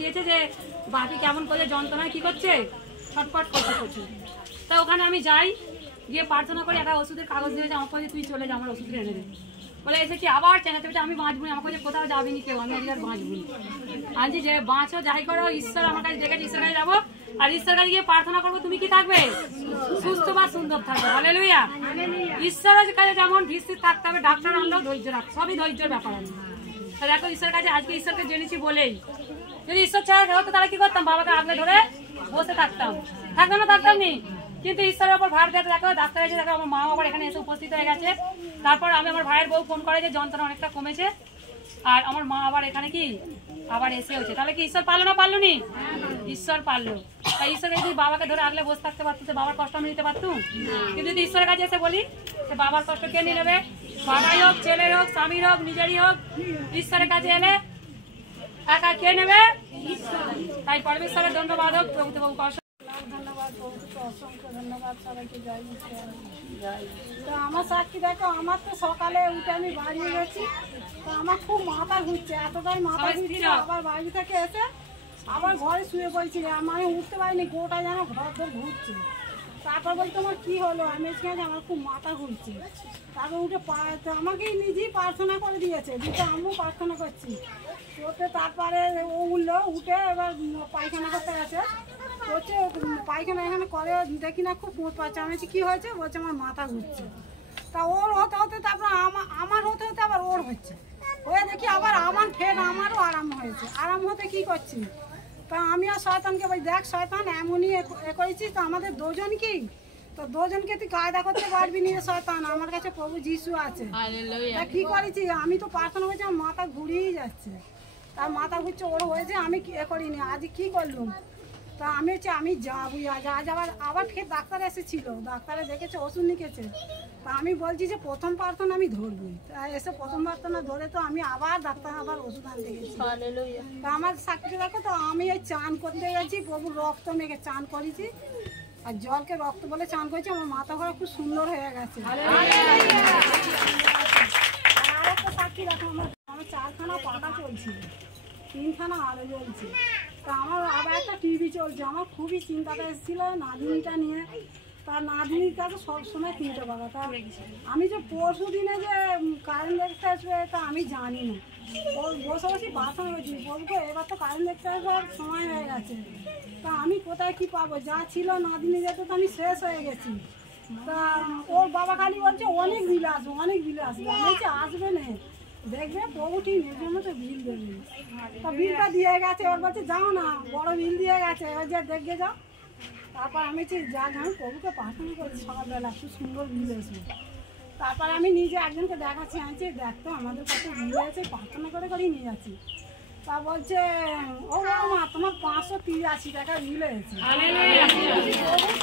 দিয়েছে যে বাপি কেমন করে যন্ত্রণায় কি করছে, ছটফট করতে করছে। তা ওখানে আমি যাই, গিয়ে প্রার্থনা করে একটা ওষুধের কাগজ দিয়েছে, আমার কাছে তুই চলে যা, আমার ওষুধ এনে দেবে। বলে এসেছি আবার চেনাতে পেয়েছে আমি বাঁচবো না, আমার কাছে কোথাও যাবিনি কেউ, আমি আজকে আর বাঁচবো না। আজ যে বাঁচো যাই করো, ঈশ্বর আমার কাছে দেখেছি, ঈশ্বর কাছে যাবো আর ঈশ্বর কাছে গিয়ে প্রার্থনা করবো, তুমি কি থাকবে সুস্থ বা সুন্দর থাকবে। হালেলুয়া। ঈশ্বরের কাছে যেমন স্থির থাকতে হবে, ডাক্তার আনলেও ধৈর্য রাখতে, সবই ধৈর্যের ব্যাপার। আমি দেখো ঈশ্বরের কাছে আজকে ঈশ্বরকে জেনেছি বলেই, যদি ঈশ্বর ছাড়া হতো তাহলে কি করতাম, বাবাকে আগলে ধরে বসে থাকতাম, থাকতাম না থাকতাম নি। কিন্তু ঈশ্বরের উপর ভার দিতে দেখো, ডাক্তার এসে দেখো আমার মা আবার এখানে এসে উপস্থিত হয়ে গেছে। তারপর আমি আমার ভাইয়ের বউ ফোন করে যে যন্ত্রণা অনেকটা কমেছে, আর আমার মা আবার এখানে কি আবার এসে হচ্ছে। তাহলে কি ঈশ্বর পারলো না পারলো নি? ঈশ্বর পারলো। তাই ঈশ্বরকে যদি বাবাকে ধরে আগলে বসে থাকতে পারতো, সে বাবার কষ্ট আমি নিতে পারতুম। কিন্তু যদি ঈশ্বরের কাছে এসে বলি সে বাবার কষ্ট কে নিয়ে নেবে, বাবাই হোক, ছেলের হোক, স্বামীর হোক, নিজেরই হোক, ঈশ্বরের কাছে এলে একা কে নেবে? তাই পরমেশ্বরের ধন্যবাদ হোক, প্রভু ধন্যবাদ, প্রভুকে অসংখ্য ধন্যবাদ, সবাইকে জয় জয়। তো আমার সাক্ষী দেখো, আমার তো সকালে উঠে আমি বাড়ি গেছি, তো আমার খুব মাথা ঘুরছে, এতটাই মাথা ঘুরছে, আবার বাড়ি থেকে এসে আবার ঘরে শুয়ে পড়ছি, মানে উঠতে পারিনি, গোটা যেন ঘর ধর ঘুরছে। তারপর বলছি তোমার কি হলো, আমি আমার খুব মাথা ঘুরছে। তারপর উঠে আমাকেই নিজেই প্রার্থনা করে দিয়েছে, দিতে আমিও প্রার্থনা করছি করতে। তারপরে ও উঠলো, উঠে এবার পায়খানা করতে গেছে, করছে পায়খানা এখানে করে দেখি না খুব পোঁত পাচ্ছে। আমি কি হয়েছে, বলছে আমার মাথা ঘুরছে। তা ওর হতে হতে তারপর আমার হতে হতে আবার ওর হচ্ছে, হয়ে দেখি আবার আমার ফের আমারও আরাম হয়েছে। আরাম হতে কি করছি, তা আমি আর শয়তানকে বলি দেখ শয়তান এমনই এ করেছি, তো আমাদের দুজনকেই, তো দুজনকে তুই কায়দা করতে পারবি না শয়তান, আমার কাছে প্রভু যিশু আছে। তা কি করেছি, আমি তো প্রার্থনা করছি, আমার মাথা ঘুরিয়েই যাচ্ছে, তার মাথা ঘুরছে, ওর হয়েছে, আমি এ করিনি। আজ কি করলুম, তা আমি হচ্ছে আমি যাবই আজ আবার ফের ডাক্তার এসেছিল, ডাক্তারে দেখেছে, ওষুধ লিখেছে। তা আমি বলছি যে প্রথম প্রার্থনা আমি ধরবই, তা এসে প্রথম প্রার্থনা ধরে তো আমি আবার ডাক্তার আবার ওষুধ আনতে গেছি। তা আমার সাক্ষী দেখো, তো আমি এই চান করতে গেছি, প্রভুর রক্ত মেখে চান করেছি, আর জলকে রক্ত বলে চান করেছি, আমার মাথা ঘোরা খুব সুন্দর হয়ে গেছে। আর একটা সাক্ষী দেখো, আমার 4খানা পাতা চলছিল, 3খানা আলো জ্বলছে। তা আমার আবার একটা টিভি চলছে, আমার খুবই চিন্তাটা এসেছিলো নাতনিটা নিয়ে। তার নাতনির কাছে সবসময় 3টে পাতা। তা আমি যে পরশু দিনে যে কারেন্ট দেখতে আসবে তা আমি জানি না, ওর বসে বসে বাসন হয়েছি, বলবো এবার তো কারেন্ট দেখতে আসবার সময় হয়ে গেছে, তা আমি কোথায় কি পাবো, যা ছিল নাতনি যেত তো আমি শেষ হয়ে গেছি। তা ওর বাবা খালি বলছে অনেক বিল আসবে, অনেক বিল আসবে। আমি বলছি আসবে না, দেখবে প্রভু ঠিক নিজের মতো বিল দেবে। তা বিলটা দিয়ে গেছে, ওর বলছে যাও না, বড় বিল দিয়ে গেছে, এবার যে দেখে যাও। তারপর আমি যাক আমি প্রভুকে প্রার্থনা করছি সকালবেলা, খুব সুন্দর বিল এসে। তারপর আমি নিজে একজনকে দেখাচ্ছি, আনছি দেখতো আমাদের কত বিল আছে, প্রার্থনা করে করেই নিয়ে যাচ্ছি। তা বলছে ও মা তোমার 583 টাকা বিল হয়েছে,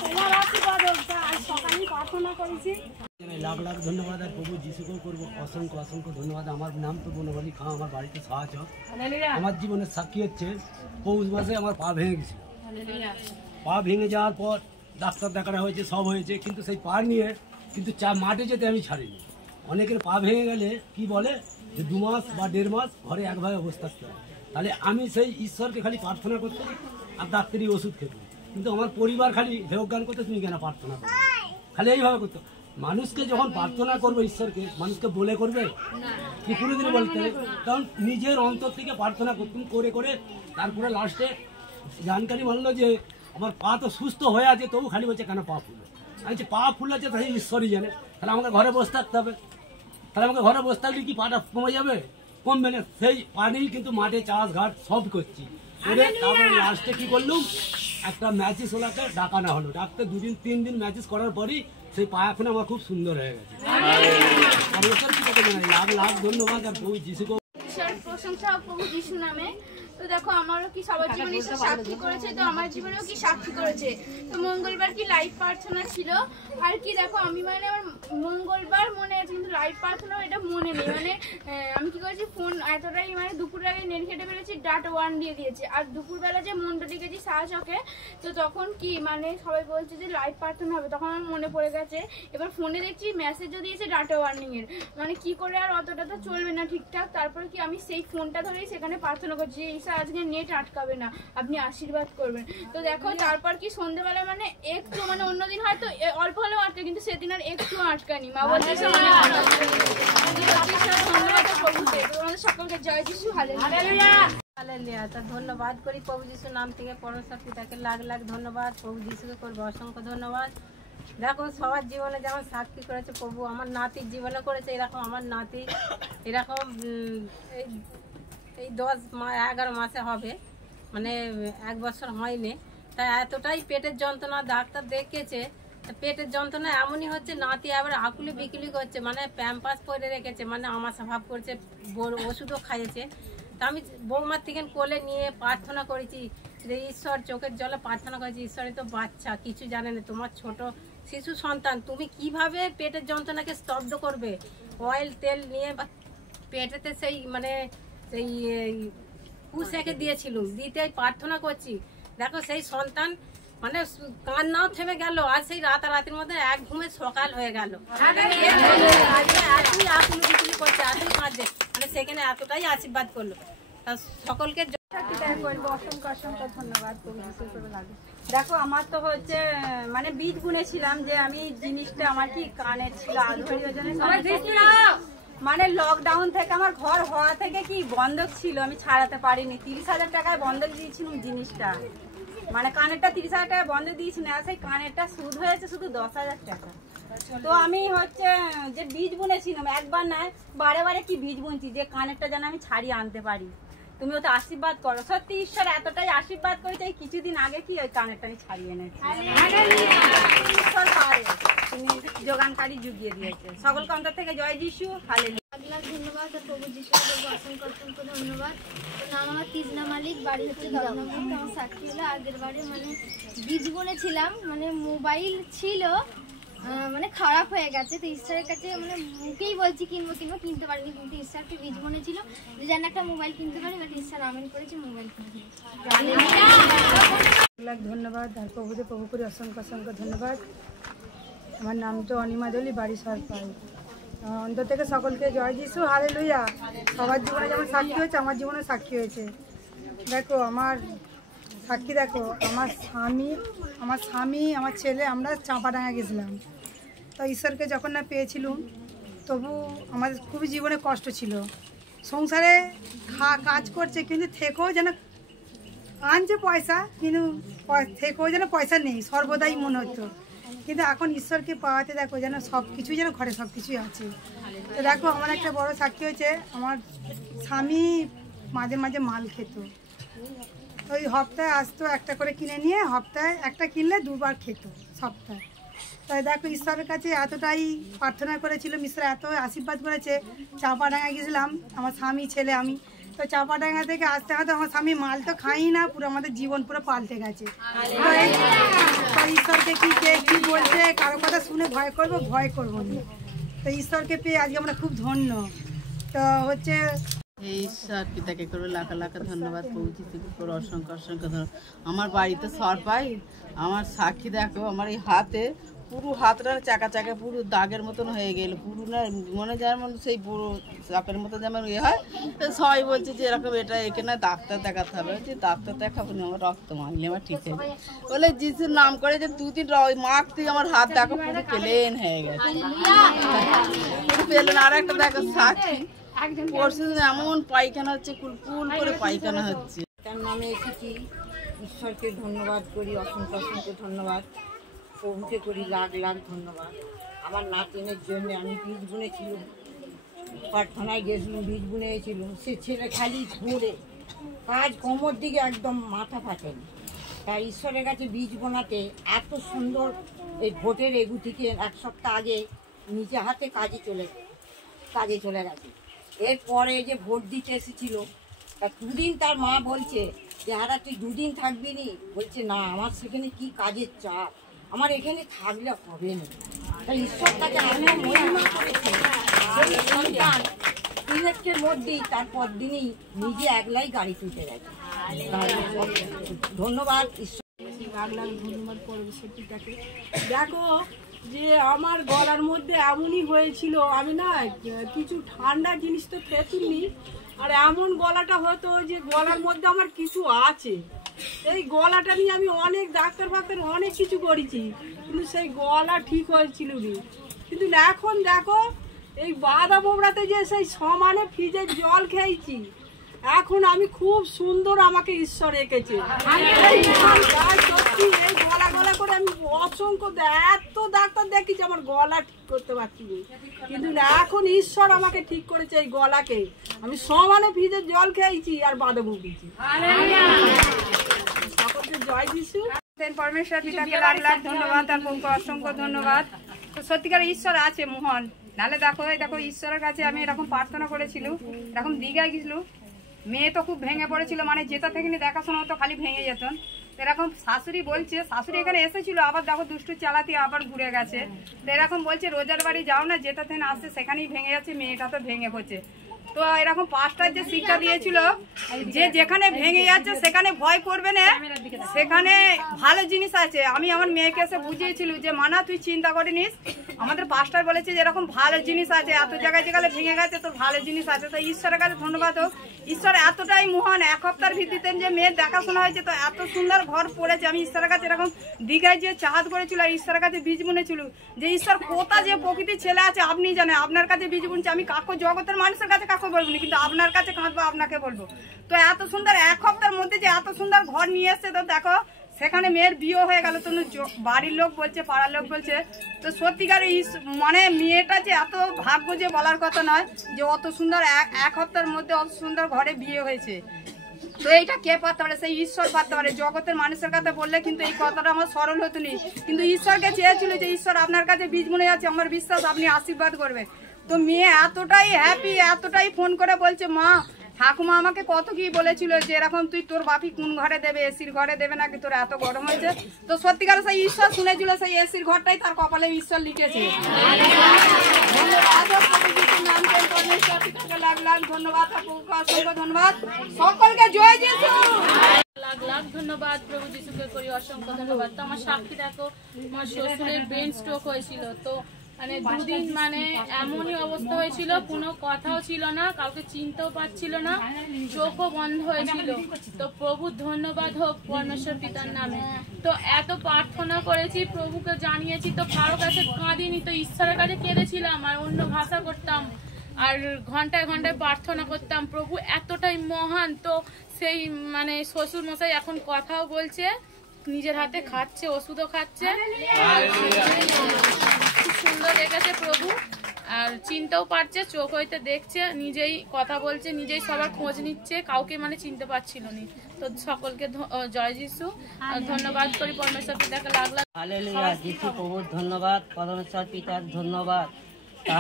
তোমার আশীর্বাদ হোক। আজ সকালে প্রার্থনা করেছি। লাখ লাখ ধন্যবাদ, আর প্রভু যিশুকেও করবো অসংখ্য অসংখ্য ধন্যবাদ। আমার নাম তো বনমালী খাঁ, আমার বাড়িতে সাহায্য। আমার জীবনের সাক্ষী হচ্ছে পৌষ মাসে আমার পা ভেঙে গেছিল। পা ভেঙে যাওয়ার পর ডাক্তার দেখানো হয়েছে, সব হয়েছে, কিন্তু সেই পা নিয়ে কিন্তু মাঠে যেতে আমি ছাড়িনি। অনেকের পা ভেঙে গেলে কি বলে যে 2 মাস বা 1.5 মাস ঘরে একভাবে বসে থাকতে হয়। তাহলে আমি সেই ঈশ্বরকে খালি প্রার্থনা করতাম আর ডাক্তারি ওষুধ খেতাম, কিন্তু আমার পরিবার খালি হেয়জ্ঞান করতে তুমি কেন প্রার্থনা করো, খালি এইভাবে করতো। মানুষকে যখন প্রার্থনা করবে ঈশ্বরকে, মানুষকে বলে করবে কি কোনোদিন বলতে, কারণ নিজের অন্তর থেকে প্রার্থনা করতুম করে করে। তারপরে লাস্টে জানকারি মানলো যে আমার পা তো সুস্থ হয়ে আছে, তবু খালি বলছে কেন পা ফুলে। আমি বলছি পা ফুলেছে তাহলে ঈশ্বরই জানে, তাহলে আমাকে ঘরে বসে থাকতে হবে। তাহলে আমাকে ঘরে বসে থাকলে কি পাটা কমে যাবে? কমবে না। সেই পা নিয়েই কিন্তু মাঠে চাষ ঘাট সব করছি। তারপরে লাস্টে কি করলুম, একটা ম্যাচিস ওলাকে ডাকানো হলো, ডাকতে 2 দিন 3 দিন ম্যাচিস করার পরই সেই পা এখন আমার খুব সুন্দর হয়ে গেছে। লাখ লাখ ধন্যবাদ, আর প্রভু যিশুকে প্রশংসা প্রভু যিশু নামে। তো দেখো আমারও কি সবার জীবনে সাক্ষী করেছে, তো আমার জীবনেও কি সাক্ষী করেছে। তো মঙ্গলবার কি লাইভ প্রার্থনা ছিল, আর কি দেখো আমি মানে আমার মঙ্গলবার মনে আছে কিন্তু লাইভ প্রার্থনা এটা মনে নেই। মানে আমি কি করেছি, ফোন এতটাই মানে দুপুরের আগে নেট খেটে ফেলেছি, ডাটা 1 দিয়ে দিয়েছি। আর দুপুরবেলা যে মন্ডলে গেছি সাহায্যকে, তো তখন কি মানে সবাই বলছে যে লাইভ প্রার্থনা হবে, তখন আমার মনে পড়ে গেছে। এবার ফোনে দেখছি মেসেজও দিয়েছে ডাটা ওয়ার্নিংয়ের, মানে কি করে আর অতটা তো চলবে না ঠিকঠাক। তারপরে কি আমি সেই ফোনটা ধরেই সেখানে প্রার্থনা করছি, চিকিৎসা আজকে নেট আটকাবে না, আপনি আশীর্বাদ করবেন। তো দেখো তারপর কি সন্ধ্যেবেলা মানে একটু মানে অন্যদিন হয়তো অল্প হলেও আটকে, কিন্তু সেদিন আর একটু আটকানি। মা বলছে সকলকে জয় যিশু, হালেলুয়া। হালেলুয়া। তো ধন্যবাদ করি প্রভু যিশুর নাম থেকে পরমেশ্বর পিতাকে লাখ লাখ ধন্যবাদ, প্রভু যিশুকে করবো অসংখ্য ধন্যবাদ। দেখো সবার জীবনে যেমন সাক্ষী করেছে প্রভু, আমার নাতির জীবনে করেছে এরকম। আমার নাতি এরকম এই 11 মাসে হবে, মানে 1 বছর হয়নি। তাই এতটাই পেটের যন্ত্রণা, ডাক্তার দেখেছে পেটের যন্ত্রণা এমনই হচ্ছে, নাতি আবার আকুলি বিকুলি করছে, মানে প্যাম্পাস পরে রেখেছে, মানে আমাশা ভাব করছে, ওষুধও খাইয়েছে। তা আমি বৌমার থেকে কোলে নিয়ে প্রার্থনা করেছি যে ঈশ্বর, চোখের জলে প্রার্থনা করেছি, ঈশ্বরই তো বাচ্চা কিছু জানে না, তোমার ছোট শিশু সন্তান, তুমি কিভাবে পেটের যন্ত্রণাকে স্তব্ধ করবে। অয়েল তেল নিয়ে পেটেতে সেই মানে সেই কুশেকে দিয়েছিল, দিতে প্রার্থনা করছি। দেখো সেই সন্তান মানে কান্নাও থেমে গেল, আর সেই রাতারাতির মধ্যে এক ঘুমে সকাল হয়ে গেল। এতই আকুলি বিকুলি করছে, এতই কাঁদছে, মানে সেখানে এতটাই আশীর্বাদ করলো। তা সকলকে অসংখ্য অসংখ্য ধন্যবাদ। দেখো আমার তো হচ্ছে মানে বীজ বুনেছিলাম যে আমি জিনিসটা আমার কি কানের ছিল আধুরি, ওই জন্য মানে লকডাউন থেকে আমার ঘর হওয়া থেকে কি বন্ধক ছিল, আমি ছাড়াতে পারিনি। 30,000 টাকায় বন্ধক দিয়েছিলাম জিনিসটা, মানে কানেরটা 30,000 টাকা বন্ধক দিয়েছি না, সেই কানেরটা সুদ হয়েছে শুধু 10,000 টাকা। তো আমি হচ্ছে যে বীজ বুনেছিলাম, একবার নয় বারে বারে কি বীজ বুনছি যে কানেরটা যেন আমি ছাড়িয়ে আনতে পারি। তুমি ওটা আশীর্বাদ করো, সত্যি ঈশ্বর এতটাই আশীর্বাদ করেছে। এই কিছুদিন আগে কি ওই কানেরটা আমি ছাড়িয়ে এনেছি, ঈশ্বর পারে, তুমি যোগানকারী জুগিয়ে দিয়েছে। সকলকে অন্তর থেকে জয় যিশু, হালেলুয়া। ধন্যবাদ প্রভু যিশুকে অসংখ্য অসংখ্য ধন্যবাদ। নাম আমার তিজনা মালিক, বাড়ি হচ্ছে দমদম। আমার সাক্ষী হলো আগের বারে মানে বীজ বুনেছিলাম, মানে মোবাইল ছিল মানে খারাপ হয়ে গেছে, তো ঈশ্বরের কাছে মানে মুখেই বলছি কিনবো কিনতে পারিনি, কিন্তু ঈশ্বরকে বীজ বুনেছিল যে যেন একটা মোবাইল কিনতে পারি, বাট ঈশ্বর আমিন করেছে, মোবাইল কিনতে। ধন্যবাদ আর প্রভু করে অসংখ্য অসংখ্য ধন্যবাদ। আমার নাম তো অনিমা দলি, বাড়ি সরপাই। অন্তর থেকে সকলকে জয় যিশু, হালেলুয়া। সবার জীবনে যেমন সাক্ষী হয়েছে আমার জীবনে সাক্ষী হয়েছে। দেখো আমার সাক্ষী, দেখো আমার স্বামী আমার ছেলে আমরা চাঁপাডাঙ্গা গেছিলাম। তো ঈশ্বরকে যখন না পেয়েছিলাম তবু আমাদের খুবই জীবনে কষ্ট ছিল, সংসারে কাজ করছে কিন্তু থেকেও যেন আনছে পয়সা, কিন্তু থেকেও যেন পয়সা নেই সর্বদাই মনে হতো। কিন্তু এখন ঈশ্বরকে পাওয়াতে দেখো যেন সব কিছুই যেন ঘরে সব কিছুই আছে। তো দেখো আমার একটা বড় সাক্ষী হয়েছে, আমার স্বামী মাঝে মাঝে মাল খেত, ওই হপ্তায় আসতো একটা করে কিনে নিয়ে, হপ্তায় একটা কিনলে 2 বার খেত সপ্তাহে। তাই দেখো ঈশ্বরের কাছে এতটাই প্রার্থনা করেছিলাম, ঈশ্বর এত আশীর্বাদ করেছে। চাঁপাডাঙ্গা গেছিলাম আমার স্বামী ছেলে আমি, তো চাঁপাডাঙ্গা থেকে আসতে আসতে আমার স্বামী মাল তো খাই না, পুরো আমাদের জীবন পুরো পাল্টে গেছে। ঈশ্বরকে কি বলছে, কারো কথা শুনে ভয় করবো না। তো ঈশ্বরকে পেয়ে আজকে আমরা খুব ধন্য। তো হচ্ছে ঈশ্বর পিতাকে করবে লাখ লাখ ধন্যবাদ, প্রভু যিশুকে করবে অসংখ্য অসংখ্য ধন্যবাদ। আমার বাড়িতে সরপাই, আমার সাক্ষী দেখো, আমার এই হাতে পুরো হাতটা চাকা চাকা পুরো দাগের মতন হয়ে গেল, পুরো না মনে যেমন সেই পুরো চাপের মতো যেমন ইয়ে হয়। তো সবাই বলছে যে এরকম এটা একে না ডাক্তার দেখাতে হবে, যে ডাক্তার দেখাবো না, আমার রক্ত মারলে আমার ঠিক আছে বলে যিশুর নাম করে যে 2 দিন মাখতে আমার হাত দেখো পুরো প্লেন হয়ে গেছে, পুরো প্লেন। আর একটা দেখো সাক্ষী, পরশু এমন পায়খানা হচ্ছে, কুলকুল করে পায়খানা হচ্ছে। তার নামে এসেছি, ঈশ্বরকে ধন্যবাদ করি, অসংখ্য অসংখ্য ধন্যবাদ, প্রভুকে করি লাখ লাখ ধন্যবাদ। আমার নাতিনের জন্য আমি বীজ বুনেছিলাম, প্রার্থনায় গেছিলাম, বীজ বুনেছিল, সে ছেলে খালি ঘুরে কাজ কোমর দিকে একদম মাথা ফাটেনি। তাই ঈশ্বরের কাছে বীজ বোনাতে এত সুন্দর, এই ভোটের এগু থেকে 1 সপ্তাহ আগে নিজে হাতে কাজে চলে গেছে। এরপরে যে ভোট দিতে এসেছিল, তা 2 দিন তার মা বলছে যে হারা তুই 2 দিন থাকবি নি, বলছে না আমার সেখানে কি কাজের চাপ, আমার এখানে থাকলে হবে না। তাই ঈশ্বর তাকে আমিও মহিমা করেছে, সেই সন্তান 3 মধ্যেই তারপর দিনই নিজে একলাই গাড়ি তুলতে গেছে। ধন্যবাদ ঈশ্বর, লাখ লাখ ধন্যবাদ পরমেশ্বর পিতাকে। দেখো যে আমার গলার মধ্যে এমনই হয়েছিল, আমি না কিছু ঠান্ডা জিনিস তো খেয়ে তুলনি, আর এমন গলাটা হতো যে গলার মধ্যে আমার কিছু আছে, এই গলাটা নিয়ে আমি অনেক ডাক্তার ফাক্তার অনেক কিছু করেছি, কিন্তু সেই গলা ঠিক হয়েছিল না। কিন্তু এখন দেখো এই বাদা বোবরাতে যে সেই সমানে ফ্রিজের জল খেয়েছি, এখন আমি খুব সুন্দর আমাকে ঈশ্বর রেখেছে। সত্যি এই গলা গলা করে আমি অসংখ্য এত ডাক্তার দেখেছি, আমার গলা ঠিক করতে পারছি না, কিন্তু এখন ঈশ্বর আমাকে ঠিক করেছে এই গলাকে। আমি সমানে ফ্রিজের জল খেয়েছি আর বাদা ভুগেছি। সকলকে জয় যিশু। পরমেশ্বর পিতাকে লাখ লাখ ধন্যবাদ আর প্রভুকে অসংখ্য ধন্যবাদ। তো সত্যিকার ঈশ্বর আছে মোহন, নাহলে দেখো এই দেখো ঈশ্বরের কাছে আমি এরকম প্রার্থনা করেছিলাম, এরকম দীঘায় গেছিল, মেয়ে তো খুব ভেঙে পড়েছিল, মানে যেটা থেকে দেখাশোনা হতো খালি ভেঙে যেত। এরকম শাশুড়ি বলছে, শাশুড়ি এখানে এসেছিল, আবার দেখো দুষ্টু চালাতে আবার ঘুরে গেছে। তো এরকম বলছে রোজার বাড়ি যাও না, যেটা থেকে আসছে সেখানেই ভেঙে যাচ্ছে, মেয়েটা তো ভেঙে পড়ছে। তো এরকম পাঁচটার যে শিক্ষা দিয়েছিল যে যেখানে ভেঙে যাচ্ছে সেখানে ভয় করবে না, সেখানে ভালো জিনিস আছে। আমি আমার মেয়েকে এসে বুঝিয়েছিল যে মানা তুই চিন্তা করে নিস, আমাদের পাঁচটার বলেছে যে এরকম ভালো জিনিস আছে, এত জায়গায় যেখানে ভেঙে গেছে তো ভালো জিনিস আছে। তো ঈশ্বরের কাছে ধন্যবাদ হোক, ঈশ্বর এতটাই মহান। এক সপ্তাহের ভিত্তিতে যে মেয়ের দেখাশোনা হয়েছে, তো এত সুন্দর ঘর পড়েছে। আমি ঈশ্বরের কাছে এরকম দীঘায় যে চাঁদ করেছিল আর ঈশ্বরের কাছে বীজ বুনেছিল, যে ঈশ্বর কোথা যে প্রকৃতির ছেলে আছে আপনি জানেন, আপনার কাছে বীজ বুনছে। আমি কাকু জগতের মানুষের কাছে কাকু বলবো না, কিন্তু আপনার কাছে কাঁদবো, আপনাকে বলবো। তো এত সুন্দর এক সপ্তাহের মধ্যে যে এত সুন্দর ঘর নিয়ে এসছে, তো দেখো সেখানে মেয়ের বিয়ে হয়ে গেল। তো বাড়ির লোক বলছে, পাড়ার লোক বলছে, তো সত্যিকার মানে মেয়েটা যে এত ভাগ্য যে বলার কথা নয়, যে অত সুন্দর এক সপ্তাহের মধ্যে অত সুন্দর ঘরে বিয়ে হয়েছে। তো এইটা কে পারতে পারে? সেই ঈশ্বর পারতে পারে। জগতের মানুষের কাছে বললে কিন্তু এই কথাটা আমার সরল হতো নি, কিন্তু ঈশ্বরকে চেয়েছিল যে ঈশ্বর আপনার কাছে বীজ বুনে যাচ্ছে, আমার বিশ্বাস আপনি আশীর্বাদ করবে। তো মেয়ে এতটাই হ্যাপি, এতটাই ফোন করে বলছে মা ঠাকুমা আমাকে কত কি বলেছিল যে এরকম তুই তোর বাপি কোন ঘরে দেবে, এসির ঘরে দেবে নাকি, তোর এত গরম হয়েছে। তো সত্যিকার সেই ঈশ্বর শুনেছিল, সেই এসির ঘরটাই তার কপালে ঈশ্বর লিখেছে। ধন্যবাদ, অসংখ্য ধন্যবাদ, সকলকে জয় যিশু। লাখ লাখ ধন্যবাদ প্রভু যিশুকে করি অসংখ্য ধন্যবাদ। তো আমার সাক্ষী দেখো, আমার শ্বশুরের ব্রেন স্ট্রোক হয়েছিল, তো মানে দুদিন মানে এমনই অবস্থা হয়েছিল, কোনো কথাও ছিল না, কাউকে চিনতেও পারছিল না, চোখও বন্ধ হয়েছিল। তো প্রভুর ধন্যবাদ হোক পরমেশ্বর পিতার নামে। তো এত প্রার্থনা করেছি, প্রভুকে জানিয়েছি, তো কারো কাছে কাঁদিনি, তো ঈশ্বরের কাছে কেঁদেছিলাম আর অন্য ভাষা করতাম আর ঘন্টায় ঘন্টায় প্রার্থনা করতাম। প্রভু এতটাই মহান। তো সেই মানে শ্বশুর মশাই এখন কথাও বলছে, নিজের হাতে খাচ্ছে, ওষুধও খাচ্ছে, আর খুব সুন্দর রেখেছে প্রভু, আর চিনতেও পারছে, চোখ হইতে দেখছে, নিজেই কথা বলছে, নিজেই সবার খোঁজ নিচ্ছে, কাউকে মানে চিনতে পারছিল না। তো সকলকে জয় যিশু, ধন্যবাদ করি পরমেশ্বর পিতাকে লাখ লাখ। হালেলুয়া, যিশু প্রভুর ধন্যবাদ, পরমেশ্বর পিতার ধন্যবাদ।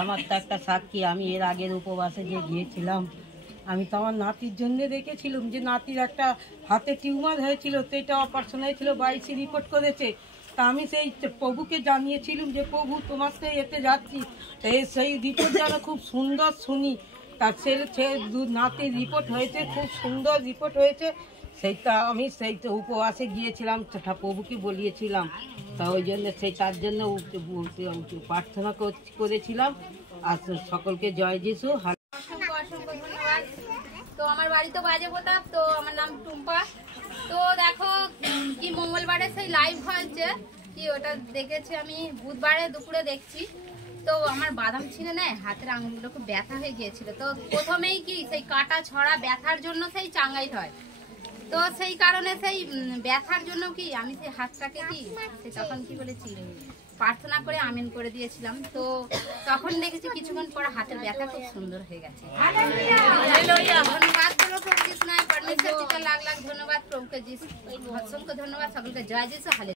আমার তো একটা সাক্ষী, আমি এর আগের উপবাসে যে গিয়েছিলাম, আমি তো আমার নাতির জন্য দেখেছিলাম যে নাতির একটা হাতে টিউমার হয়েছিল, তো এটা অপারেশন হয়েছিল, 22 রিপোর্ট করেছে। তা আমি সেই প্রভুকে জানিয়েছিলাম যে প্রভু তোমার সাথে এতে যাচ্ছি, সেই রিপোর্ট যেন খুব সুন্দর শুনি। তার নাতির রিপোর্ট হয়েছে, খুব সুন্দর রিপোর্ট হয়েছে। সেইটা আমি সেইটা উপবাসে গিয়েছিলাম, সেটা প্রভুকে বলিয়েছিলাম। তা ওই জন্য তার জন্য প্রার্থনা করেছিলাম। আর সকলকে জয় যিশু। অসংখ্য ধন্যবাদ। তো আমার বাড়ি তো বাজে প্রতাপ, তো আমার নাম টুম্পা। তো দেখো কি মঙ্গলবারে সেই লাইভ হয়েছে কি, ওটা দেখেছি আমি বুধবারে দুপুরে দেখছি। তো আমার বাদাম ছিল না, হাতের আঙুলগুলো খুব ব্যথা হয়ে গিয়েছিল। তো প্রথমেই কি সেই কাটা ছড়া ব্যথার জন্য সেই চাঙ্গাই হয়, তো সেই কারণে সেই ব্যথার জন্য কি আমি সেই হাতটাকে কি তখন কি বলেছি প্রার্থনা করে আমিন করে দিয়েছিলাম। তো তখন দেখেছি কিছুক্ষণ পরে হাতের ব্যথা খুব সুন্দর হয়ে গেছে। ধন্যবাদ বলো প্রভু যিশু, পরমেশ্বর পিতা লাখ লাখ ধন্যবাদ, প্রভুকে যিশু অসংখ্য ধন্যবাদ, সকলকে জয় যিশু।